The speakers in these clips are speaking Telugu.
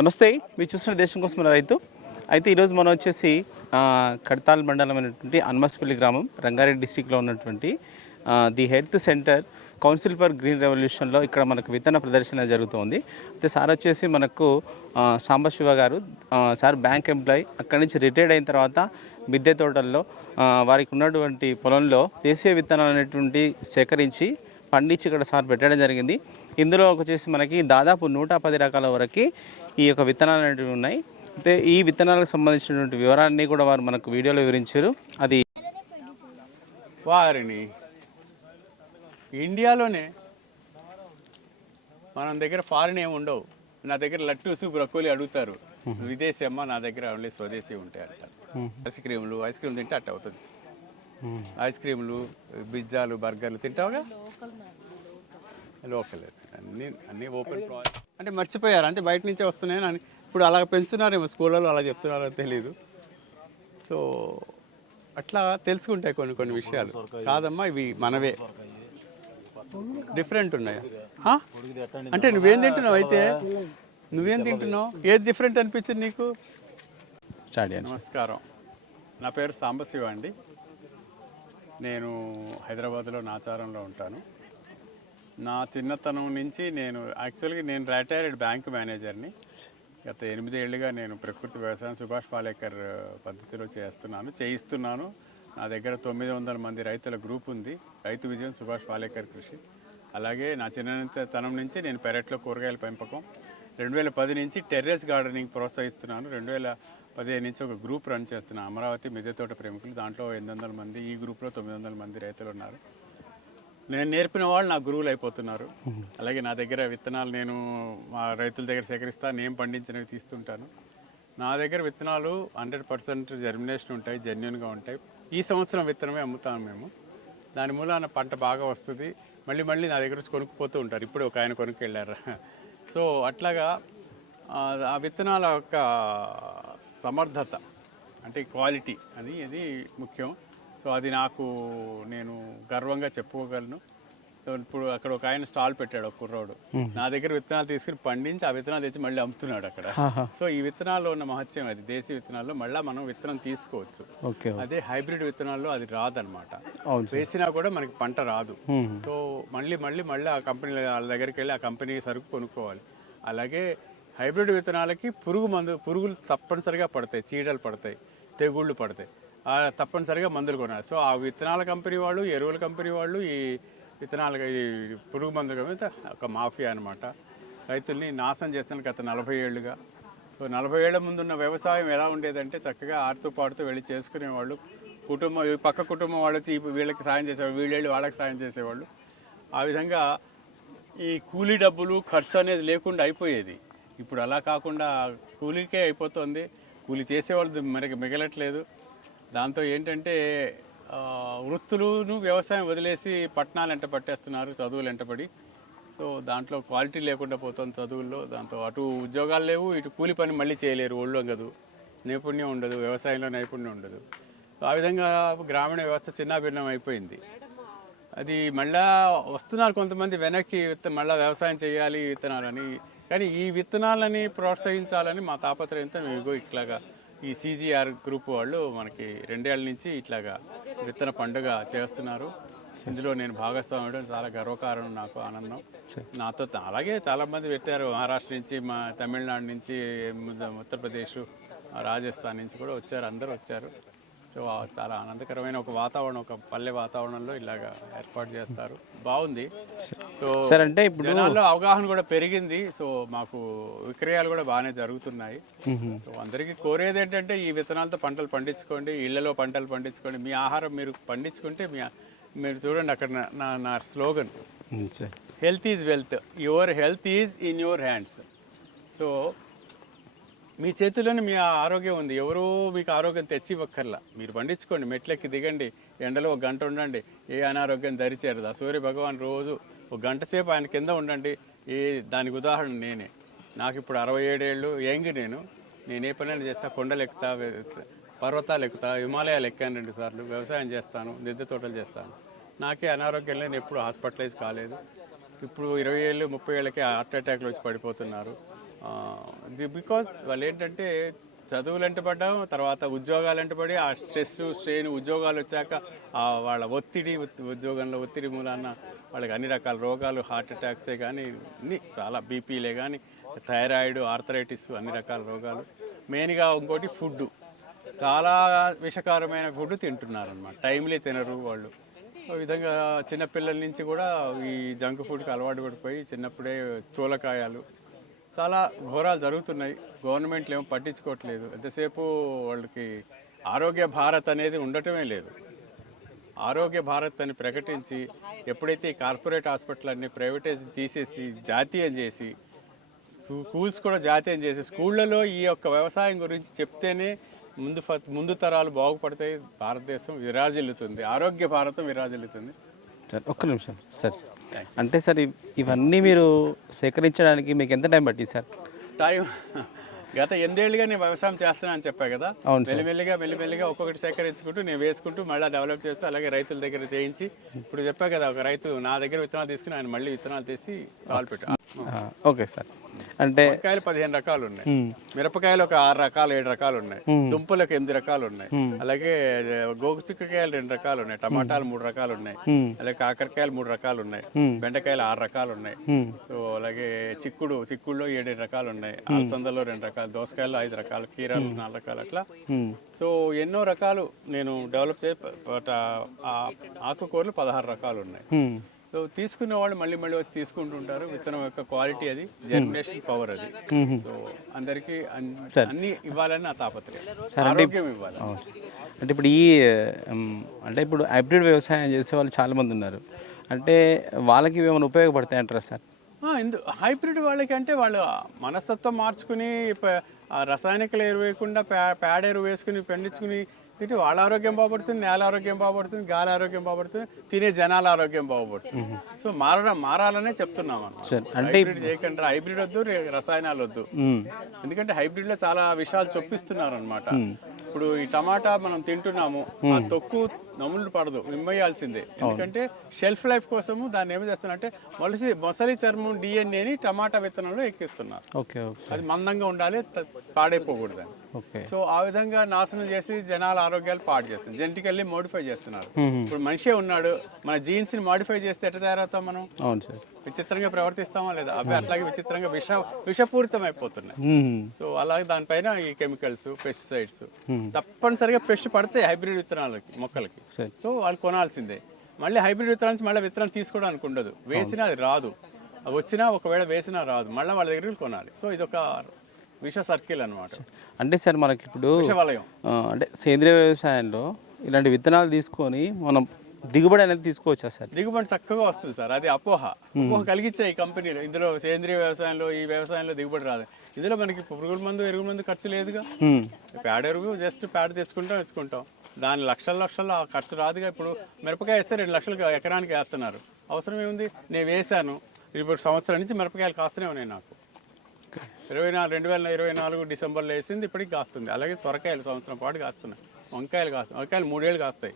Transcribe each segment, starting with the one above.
నమస్తే, మీరు చూస్తున్న దేశం కోసం మన రైతు. అయితే ఈరోజు మనం వచ్చేసి కడతాల్ మండలం అనేటువంటి అన్మస్పల్లి గ్రామం రంగారెడ్డి డిస్టిక్లో ఉన్నటువంటి the health center council for green రెవల్యూషన్లో ఇక్కడ మనకు విత్తన ప్రదర్శన జరుగుతుంది. అయితే సార్ వచ్చేసి మనకు సాంబశివ గారు. సార్ బ్యాంక్ ఎంప్లాయీ, అక్కడి నుంచి రిటైర్డ్ అయిన తర్వాత మిద్దె తోటల్లో వారికి ఉన్నటువంటి పొలంలో దేశీయ విత్తనాలు అనేటువంటి సేకరించి పండించి ఇక్కడ సార్ పెట్టడం జరిగింది. ఇందులో వచ్చేసి మనకి దాదాపు 110 రకాల వరకు ఈ యొక్క విత్తనాలు అనేవి ఉన్నాయి. అయితే ఈ విత్తనాలకు సంబంధించినటువంటి వివరాలన్నీ కూడా వారు మనకు వీడియోలో వివరించారు. అది వారిని ఇండియాలోనే మన దగ్గర ఫారిన్ ఏమి ఉండవు. నా దగ్గర లట్టూసు బ్రకోలీ అడుగుతారు, విదేశీ అమ్మ, నా దగ్గర ఓన్లీ స్వదేశీ ఉంటాయి అంటారు. ఐస్ క్రీమ్ తింటే అట్ట అవుతుంది. ఐస్ క్రీములు, పిజ్జాలు, బర్గర్లు తింటావుగా, లోకల్ అన్నీ ఓపెన్ అంటే మర్చిపోయారు, అంటే బయట నుంచే వస్తున్నాయని అని ఇప్పుడు అలా పెంచుతున్నారేమో, స్కూళ్ళలో అలా చెప్తున్నారో తెలీదు. సో అట్లా తెలుసుకుంటాయి కొన్ని విషయాలు. కాదమ్మా, ఇవి మనవే, డిఫరెంట్ ఉన్నాయా అంటే నువ్వేం తింటున్నావు? అయితే నువ్వేం తింటున్నావు? ఏది డిఫరెంట్ అనిపించింది నీకు? నమస్కారం, నా పేరు సాంబశివ అండి. నేను హైదరాబాద్లో నాచారంలో ఉంటాను. నా చిన్నతనం నుంచి యాక్చువల్గా నేను రిటైర్డ్ బ్యాంక్ మేనేజర్ని. గత 8 ఏళ్ళుగా నేను ప్రకృతి వ్యవసాయం సుభాష్ పాలేకర్ పద్ధతిలో చేయిస్తున్నాను. నా దగ్గర 900 మంది రైతుల గ్రూప్ ఉంది. రైతు విజయం సుభాష్ పాలేకర్ కృషి. అలాగే నా చిన్నతనం నుంచి నేను పెరట్లో కూరగాయల పెంపకం, 2010 నుంచి టెర్రస్ గార్డెనింగ్ ప్రోత్సహిస్తున్నాను. 2015 నుంచి ఒక గ్రూప్ రన్ చేస్తున్నాను, అమరావతి మిద్దె తోట ప్రేమికులు. దాంట్లో 800 మంది, ఈ గ్రూప్లో 900 మంది రైతులు ఉన్నారు. నేను నేర్పిన వాళ్ళు నా గురువులు అయిపోతున్నారు. అలాగే నా దగ్గర విత్తనాలు నేను మా రైతుల దగ్గర సేకరిస్తాను, నేను పండించినవి తీస్తుంటాను. నా దగ్గర విత్తనాలు 100% జర్మినేషన్ ఉంటాయి, జెన్యున్గా ఉంటాయి. ఈ సంవత్సరం విత్తనమే అమ్ముతాము మేము. దాని మూలాన పంట బాగా వస్తుంది. మళ్ళీ నా దగ్గర కొనుక్కుపోతూ ఉంటారు. ఇప్పుడు ఒక ఆయన కొనుక్కు వెళ్ళారు. సో అట్లాగా ఆ విత్తనాల యొక్క సమర్థత అంటే క్వాలిటీ ఇది ముఖ్యం. సో అది నేను గర్వంగా చెప్పుకోగలను. సో ఇప్పుడు అక్కడ ఒక ఆయన స్టాల్ పెట్టాడు, ఒక కుర్రోడు. నా దగ్గర విత్తనాలు తీసుకుని పండించి ఆ విత్తనాలు తెచ్చి మళ్ళీ అమ్ముతున్నాడు అక్కడ. సో ఈ విత్తనాల్లో ఉన్న మహత్యం అది. దేశీ విత్తనాల్లో మళ్ళీ మనం విత్తనం తీసుకోవచ్చు. అదే హైబ్రిడ్ విత్తనాల్లో అది రాదనమాట. వేసినా కూడా మనకి పంట రాదు. సో మళ్ళీ ఆ కంపెనీ వాళ్ళ దగ్గరికి వెళ్ళి ఆ కంపెనీ సరుకు కొనుక్కోవాలి. అలాగే హైబ్రిడ్ విత్తనాలకి పురుగులు తప్పనిసరిగా పడతాయి, చీడలు పడతాయి, తెగుళ్ళు పడతాయి. తప్పనిసరిగా మందులు కొనాలి. సో ఆ విత్తనాల కంపెనీ వాళ్ళు, ఎరువుల కంపెనీ వాళ్ళు, ఈ విత్తనాలు ఈ పురుగు మందుల ఒక మాఫియా అనమాట. రైతుల్ని నాశనం చేస్తాను గత 40 ఏళ్ళుగా. సో 40 ఏళ్ల ముందున్న వ్యవసాయం ఎలా ఉండేదంటే చక్కగా ఆడుతూ పాడుతూ వెళ్ళి చేసుకునేవాళ్ళు. పక్క కుటుంబం వాళ్ళు వచ్చి వీళ్ళకి సాయం చేసేవాళ్ళు, వీళ్ళెళ్ళి వాళ్ళకి సాయం చేసేవాళ్ళు. ఆ విధంగా ఈ కూలీ డబ్బులు ఖర్చు అనేది లేకుండా అయిపోయేది. ఇప్పుడు అలా కాకుండా కూలీకే అయిపోతుంది. కూలీ చేసేవాళ్ళు మనకి మిగలట్లేదు. దాంతో ఏంటంటే వృత్తులను వ్యవసాయం వదిలేసి పట్టణాలు ఎంట పట్టేస్తున్నారు, చదువులు ఎంటపడి. సో దాంట్లో క్వాలిటీ లేకుండా పోతుంది చదువుల్లో. దాంతో అటు ఉద్యోగాలు లేవు, ఇటు కూలి పని మళ్ళీ చేయలేరు, ఒళ్ళొంగదు, నైపుణ్యం ఉండదు, వ్యవసాయంలో నైపుణ్యం ఉండదు. సో ఆ విధంగా గ్రామీణ వ్యవస్థ చిన్నాభిన్నం అయిపోయింది. అది మళ్ళా వస్తున్నారు కొంతమంది వెనక్కి, మళ్ళీ వ్యవసాయం చేయాలి విత్తనాలని. కానీ ఈ విత్తనాలని ప్రోత్సహించాలని మా తాపత్రయంతో మేము ఇట్లాగా ఈ CGR గ్రూప్ వాళ్ళు మనకి 2 ఏళ్ల నుంచి ఇట్లాగా విత్తన పండుగ చేస్తున్నారు. ఇందులో నేను భాగస్వామి అవడం చాలా గర్వకారణం, నాకు ఆనందం. నాతో అలాగే చాలామంది పెట్టారు, మహారాష్ట్ర నుంచి, మా తమిళనాడు నుంచి, ఉత్తరప్రదేశ్, రాజస్థాన్ నుంచి కూడా వచ్చారు, అందరూ వచ్చారు. సో చాలా ఆనందకరమైన ఒక వాతావరణం, ఒక పల్లె వాతావరణంలో ఇలాగా ఏర్పాటు చేస్తారు. బాగుంది. సో సార్ అంటే ఇప్పుడు జనాల్లో అవగాహన కూడా పెరిగింది. సో మాకు విక్రయాలు కూడా బాగానే జరుగుతున్నాయి. సో అందరికీ కోరేది ఏంటంటే ఈ విత్తనాలతో పంటలు పండించుకోండి, ఇళ్లలో పంటలు పండించుకోండి, మీ ఆహారం మీరు పండించుకుంటే మీరు చూడండి అక్కడ నా slogan, health is wealth, your health is in your hands. So మీ చేతిలోనే మీ ఆరోగ్యం ఉంది. ఎవరూ మీకు ఆరోగ్యం తెచ్చి ఇవ్వక్కర్లా. మీరు పండించుకోండి, మెట్లెక్కి దిగండి, ఎండలో 1 గంట ఉండండి, ఏ అనారోగ్యం దరిచేరదు. ఆ సూర్య భగవాన్ రోజు 1 గంట సేపు ఆయన కింద ఉండండి. దానికి ఉదాహరణ నేనే. నాకు ఇప్పుడు 67 ఏళ్ళు, యంగ్. నేను ఏ పనైనా చేస్తా, కొండలు ఎక్కుతా, పర్వతాలు ఎక్కుతా, హిమాలయాలు ఎక్కాను 2 సార్లు, వ్యవసాయం చేస్తాను, మిద్దె తోటలు చేస్తాను. నాకే అనారోగ్యం నేను ఎప్పుడు హాస్పిటలైజ్ కాలేదు. ఇప్పుడు 20 ఏళ్ళు 30 ఏళ్ళకి హార్ట్ అటాక్లు వచ్చి పడిపోతున్నారు. బికాజ్ వాళ్ళు ఏంటంటే చదువులు వెంటబడ్డాం, తర్వాత ఉద్యోగాలు వెంటబడి ఆ స్ట్రెస్ స్ట్రెయిన్, ఉద్యోగాలు వచ్చాక వాళ్ళ ఒత్తిడి, ఉద్యోగంలో ఒత్తిడి మూలాన వాళ్ళకి అన్ని రకాల రోగాలు, హార్ట్ అటాక్సే కానీ అన్ని చాలా బీపీలే కానీ, థైరాయిడ్, ఆర్థరైటిస్, అన్ని రకాల రోగాలు. మెయిన్గా ఇంకోటి ఫుడ్, చాలా విషకారమైన ఫుడ్ తింటున్నారన్నమాట. టైంలీ తినరు వాళ్ళు. ఆ విధంగా చిన్నపిల్లల నుంచి కూడా ఈ జంక్ ఫుడ్కి అలవాటు పడిపోయి చిన్నప్పుడే స్థూలకాయాలు, చాలా ఘోరాలు జరుగుతున్నాయి. గవర్నమెంట్లు ఏమో పట్టించుకోవట్లేదు. ఎంతసేపు వాళ్ళకి ఆరోగ్య భారత్ అనేది ఉండటమే లేదు. ఆరోగ్య భారత్ అని ప్రకటించి ఎప్పుడైతే ఈ కార్పొరేట్ హాస్పిటల్ అన్ని ప్రైవేటైజ్ తీసేసి జాతీయం చేసి, స్కూల్స్ కూడా జాతీయం చేసి, స్కూళ్ళలో ఈ యొక్క వ్యవసాయం గురించి చెప్తేనే ముందు తరాలు బాగుపడతాయి, భారతదేశం విరాజిల్లుతుంది, ఆరోగ్య భారతం విరాజిల్లుతుంది. సార్ ఒక్క నిమిషం సార్. అంటే సార్ ఇవన్నీ మీరు సేకరించడానికి మీకు ఎంత టైం పట్టింది సార్? టైం గత 8 ఏళ్ళుగా నేను వ్యవసాయం చేస్తున్నానని చెప్పా కదా. మెల్లిమెల్లిగా ఒక్కొక్కటి సేకరించుకుంటూ నేను వేసుకుంటూ మళ్ళీ డెవలప్ చేస్తూ, అలాగే రైతుల దగ్గర చేయించి, ఇప్పుడు చెప్పా కదా ఒక రైతు నా దగ్గర విత్తనాలు తీసుకుని ఆయన మళ్ళీ విత్తనాలు తీసి స్టాల్ పెట్టాను. Okay sir. అంటే వంకాయలు 15 రకాలు ఉన్నాయి, మిరపకాయలు ఒక 6 రకాలు 7 రకాలు ఉన్నాయి, దుంపలకు 8 రకాలు ఉన్నాయి, అలాగే గోగుచిక్కకాయలు 2 రకాలు ఉన్నాయి, టమాటాలు 3 రకాలు ఉన్నాయి, అలాగే కాకరకాయలు 3 రకాలు ఉన్నాయి, బెండకాయలు 6 రకాలు ఉన్నాయి, సో అలాగే చిక్కుడులో 7 రకాలు ఉన్నాయి, అలసందలో 2 రకాలు, దోసకాయలు 5 రకాలు, కీరాలు 4 రకాలు, అట్లా సో ఎన్నో రకాలు నేను డెవలప్ చేసి, ఆకుకూరలు 16 రకాలు ఉన్నాయి. సో తీసుకునే వాళ్ళు మళ్ళీ వచ్చి తీసుకుంటుంటారు. విత్తనం యొక్క క్వాలిటీ అది, జర్మినేషన్ పవర్ అది. సో అందరికీ అన్ని ఇవ్వాలని నా తాపత్రయం, ఆరోగ్యం ఇవ్వాలి. అంటే ఇప్పుడు ఇప్పుడు హైబ్రిడ్ వ్యవసాయం చేసే వాళ్ళు చాలామంది ఉన్నారు. అంటే వాళ్ళకి ఏమైనా ఉపయోగపడతాయి అంటారా సార్? హైబ్రిడ్ వాళ్ళకి అంటే వాళ్ళు మనస్తత్వం మార్చుకుని రసాయనికలు ఎరువు వేయకుండా పేడ ఎరువు వేసుకుని పండించుకుని తింటే వాళ్ళ ఆరోగ్యం బాగుపడుతుంది, నేల ఆరోగ్యం బాగుపడుతుంది, గాలి ఆరోగ్యం బాగుపడుతుంది, తినే జనాల ఆరోగ్యం బాగుపడుతుంది. సో మారాలనే చెప్తున్నాం అన్నమాట. హైబ్రిడ్ చేయకుండా, హైబ్రిడ్ వద్దు, రసాయనాలు వద్దు. ఎందుకంటే హైబ్రిడ్ లో చాలా విషయాలు చొప్పిస్తున్నారు అనమాట. ఇప్పుడు ఈ టమాటా మనం తింటున్నాము, ఆ తొక్కు నములు పడదు, విమ్మేయాల్సిందే. ఎందుకంటే షెల్ఫ్ లైఫ్ కోసము దాన్ని ఏమి చేస్తున్నారంటే మొసలి చర్మం డిఎన్ఏని టమాటా విత్తనంలో ఎక్కిస్తున్నారు. అది మందంగా ఉండాలి, పాడైపోకూడదు. సో ఆ విధంగా నాశనం చేసి జనాల ఆరోగ్యాలు పాడు చేస్తుంది, జెనెటికల్లీ మోడిఫై చేస్తున్నారు. ఇప్పుడు మనిషే ఉన్నాడు, మన జీన్స్ ని మోడిఫై చేస్తే ఎట్లా తయారవుతాం మనం? విచిత్రంగా ప్రవర్తిస్తామా లేదా? అవి అట్లాగే విచిత్రంగా విషపూరితం అయిపోతున్నాయి. సో అలాగే దానిపైన ఈ కెమికల్స్, పెస్టిసైడ్స్ తప్పనిసరిగా పెస్ట్ పడితే హైబ్రిడ్ విత్తనాలకి, మొక్కలకి, సో వాళ్ళు కొనాల్సిందే. మళ్ళీ హైబ్రిడ్ విత్తనాల నుంచి మళ్ళీ విత్తనం తీసుకోవడానికి ఉండదు, వేసినా అది రాదు, వచ్చినా ఒకవేళ వేసినా రాదు, మళ్ళీ వాళ్ళ దగ్గర కొనాలి. సో ఇదొక విష సర్కిల్ అనమాట. అంటే సార్ మనకి ఇప్పుడు అంటే సేంద్రియ వ్యవసాయంలో ఇలాంటి విత్తనాలు తీసుకొని మనం దిగుబడి అనేది తీసుకోవచ్చా సార్? దిగుబడి చక్కగా వస్తుంది సార్. అది అపోహ కలిగించాయి ఈ కంపెనీలు. ఇందులో సేంద్రియ వ్యవసాయంలో, ఈ వ్యవసాయంలో దిగుబడి రాదు. ఇందులో మనకి పురుగుల మందు, ఎరువు మందు ఖర్చు లేదుగా. పేడ ఎరువు జస్ట్ పేడ తెచ్చుకుంటాం, దాని లక్షల ఆ ఖర్చు రాదుగా. ఇప్పుడు మిరపకాయ వేస్తే 2 లక్షలు ఎకరానికి వేస్తున్నారు, అవసరం ఏముంది? నేను వేసాను, ఇప్పుడు సంవత్సరం నుంచి మిరపకాయలు కాస్తూనే ఉన్నాయి నాకు. 2024 డిసెంబర్లో వేసింది, ఇప్పటికి కాస్తుంది. అలాగే సొరకాయలు సంవత్సరం పాటు కాస్తున్నాయి, వంకాయలు 3 ఏళ్ళు కాస్తాయి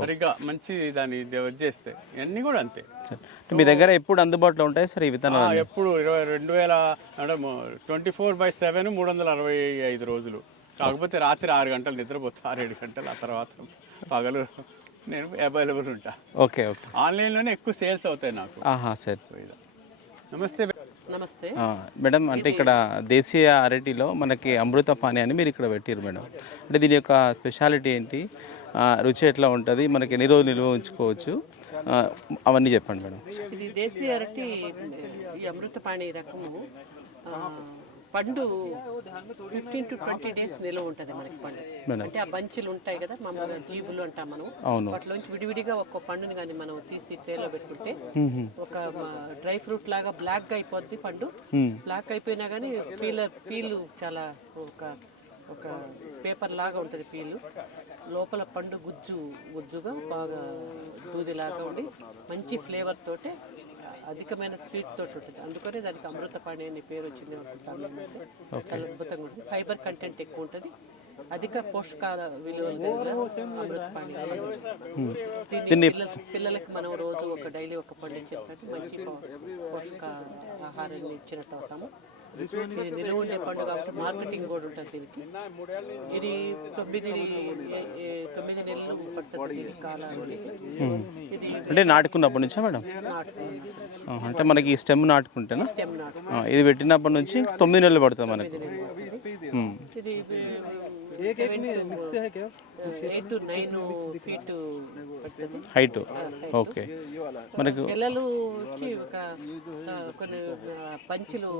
సరిగ్గా మంచి దాన్ని వచ్చేస్తే. ఇవన్నీ కూడా అంతే. మీ దగ్గర ఎప్పుడు అందుబాటులో ఉంటాయి సార్ ఈ విత్తనాలు? ఎప్పుడు 2024/7 365 రోజులు. కాకపోతే రాత్రి 6 గంటలు నిద్రపోతా, 6-7 గంటలు. ఆ తర్వాత పగలు నేను అవైలబుల్ ఉంటా. ఓకే. ఆన్లైన్లోనే ఎక్కువ సేల్స్ అవుతాయి నాకు. సార్ నమస్తే మేడం. అంటే ఇక్కడ దేశీయ అరటిలో మనకి అమృత పాని అని మీరు ఇక్కడ పెట్టారు మేడం. అంటే దీని యొక్క స్పెషాలిటీ ఏంటి, రుచి ఎట్లా ఉంటుంది, మనకి ఎన్ని రోజులు నిల్వ ఉంచుకోవచ్చు, అవన్నీ చెప్పండి మేడం. ఇది దేశీయ అరటి, ఈ అమృతపాణి రకము పండు 15 to 20 days నిల్వ ఉంటుంది మనకి పండు. అంటే ఆ బంచులు ఉంటాయి కదా, మామూలుగా జీబులు అంటాం మనం, వాటిలోంచి విడివిడిగా ఒక్క పండుని కానీ మనం తీసి ట్రేలో పెట్టుకుంటే ఒక డ్రై ఫ్రూట్ లాగా బ్లాక్ గా అయిపోద్ది పండు. బ్లాక్ అయిపోయినా కానీ పీలు చాలా ఒక పేపర్ లాగా ఉంటుంది పీలు. లోపల పండు గుజ్జుగా బాగా దూదిలాగా ఉండి మంచి ఫ్లేవర్ తోటే, అధికమైన స్వీట్ తోటి ఉంటుంది. అందుకనే దానికి అమృతపాణి అనే పేరు వచ్చింది అనుకుంటాను. చాలా అద్భుతంగా ఉంటుంది, ఫైబర్ కంటెంట్ ఎక్కువ ఉంటుంది, అధిక పోషకాల విలువలు అమృతపాణి. దీన్ని పిల్లలకి మనం రోజు డైలీ ఒక పండు ఇచ్చేటట్టు మంచి పోషక ఆహారాన్ని ఇచ్చినట్టు అవుతాము. ఇది నిలువ ఉండే పండు కాబట్టి మార్కెటింగ్ కూడా ఉంటుంది దీనికి. ఇది 9 నెలలు పడుతుంది దీనికి కాలం అనేది. ఇది అంటే నాటుకున్నప్పటి నుంచా మేడం? నాటుకోవాలి. అంటే మనకి స్టెమ్ నాటుకుంటేనా? స్టెమ్ నాటు ఇది పెట్టినప్పటి నుంచి 9 నెలలు పడుతుంది మనకి. ఇది 8 to 9 ఫీట్ పడుతుంది హైట్. ఓకే. మనకు పిల్లలు వచ్చి ఒక కొన్ని పంచులు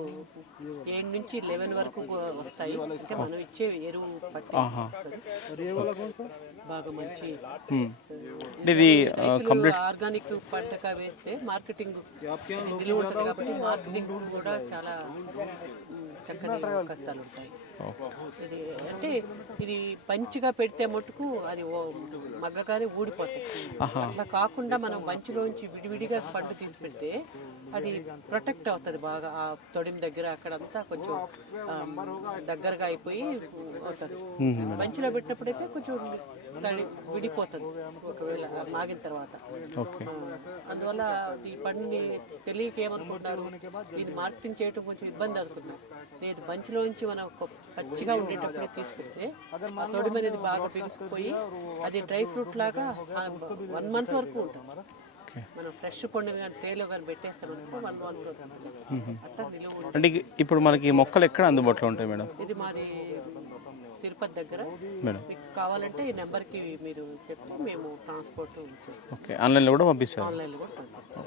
7 నుంచి 11 వరకు వస్తాయి. అంటే మనం ఇచ్చే ఎరువు పట్టి బాగా మంచి ఇది ఆర్గానిక్ పంటగా వేస్తే మార్కెటింగ్ నిలువ ఉంటుంది కాబట్టి మార్కెటింగ్ కూడా చాలా చక్కని అవకాశాలు ఉంటాయి. ఇది అంటే ఇది పంచిగా పెడితే మటుకు అది మగ్గగానే ఊడిపోతాయి. అట్లా కాకుండా మనం బంచిలోంచి విడివిడిగా పండు తీసి పెడితే అది ప్రొటెక్ట్ అవుతుంది బాగా. ఆ తొడిమ దగ్గర అక్కడంతా కొంచెం దగ్గరగా అయిపోయి అవుతుంది. బంచిలో పెట్టినప్పుడైతే కొంచెం విడిపోతుంది ఒకవేళ మాగిన తర్వాత. అందువల్ల ఈ పండుని తెలియక ఏమనుకుంటారు, దీన్ని మార్కెటింగ్ చేయడం కొంచెం ఇబ్బంది అనుకుంటారు. లేదు, బంచిలోంచి మనం పచ్చిగా ఉండేటప్పుడే తీసి పెడితే ఆ తొడిమ అనేది బాగా బిగుసుకుపోయి అది డ్రై ఫ్రూట్ లాగా 1 month వరకు ఉంటుంది. మనం ఫ్రెష్ పండుని కానీ ట్రేలో కానీ పెట్టేస్తాం 1 month వరకు అట్లా నిలువ ఉంటుంది. అంటే ఇప్పుడు మనకి మొక్కలు ఎక్కడ అందుబాటులో ఉంటాయి మేడం? ఇది మాది తిరుపతి దగ్గర. మీకు కావాలంటే ఈ నెంబర్కి మీరు చెప్తే మేము ట్రాన్స్పోర్ట్ చేస్తాం. ఓకే. ఆన్లైన్లో కూడా పంపిస్తాం. ఆన్లైన్లో కూడా పంపిస్తాం.